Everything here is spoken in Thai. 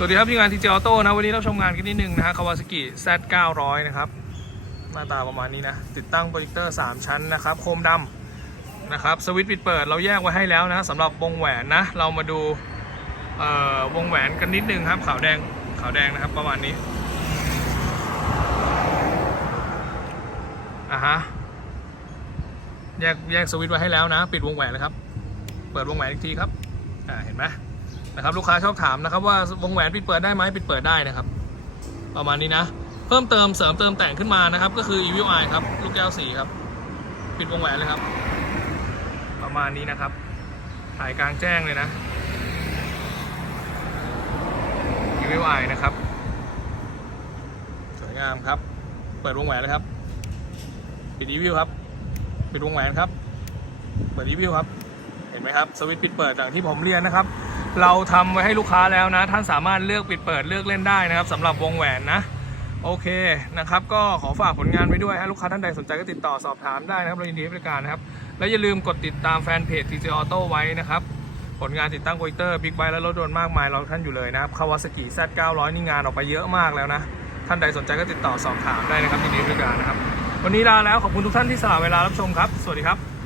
สวัสดีครับที่งานทีเจออโต้นะ วันนี้เราชมงานกันนิดนึงนะฮะคาวาซากิ Z900 นะครับหน้าตาประมาณนี้นะ ติดตั้งโปรเจคเตอร์ 3 ชั้นนะครับ โคมดำนะครับ สวิตช์ปิดเปิดเราแยกไว้ให้แล้วนะสำหรับวงแหวนนะ เรามาดูเอ่อวงแหวนกันนิดนึงครับ ขาวแดงขาวแดงนะครับประมาณนี้อะฮะแยกแยกสวิตช์ไว้ให้แล้วนะ ปิดวงแหวนเลยครับ เปิดวงแหวนอีกทีครับอ่าเห็นไหม นะครับลูกค้าชอบถามนะครับว่าวงแหวนปิดเปิดได้ไหมปิดเปิดได้นะครับ ประมาณนี้นะ เพิ่มเติมเสริมเติมแต่งขึ้นมานะครับ ก็คือ Evil Eye ครับลูกแก้วสีครับ ปิดวงแหวนเลยครับ ประมาณนี้นะครับ ถ่ายกลางแจ้งเลยนะ Evil Eye นะครับ สวยงามครับ เปิดวงแหวนเลยครับ ปิด e v i ครับปิดวงแหวนครับ เปิด e v i ครับเห็นไหมครับสวิตช์ปิดเปิดอย่างที่ผมเรียนนะครับ เราทำไว้ให้ลูกค้าแล้วนะ ท่านสามารถเลือกปิดเปิดเลือกเล่นได้นะครับสำหรับวงแหวนนะ โอเคนะครับ ก็ขอฝากผลงานไว้ด้วยฮะลูกค้าท่านใดสนใจก็ติดต่อสอบถามได้นะครับเรายินดีให้บริการนะครับ และอย่าลืมกดติดตามแฟนเพจ TJ Auto ไว้นะครับ ผลงานติดตั้งโปรเจคเตอร์บิ๊กไบค์และรถยนต์มากมายราท่านอยู่เลยนะครับคาวาซากิ Z900 นี่งานออกไปเยอะมากแล้วนะท่านใดสนใจก็ติดต่อสอบถามได้นะครับยินดีให้บริการนะครับวันนี้ลาแล้วขอบคุณทุกท่านที่สละเวลารับชมครับ สวัสดีครับ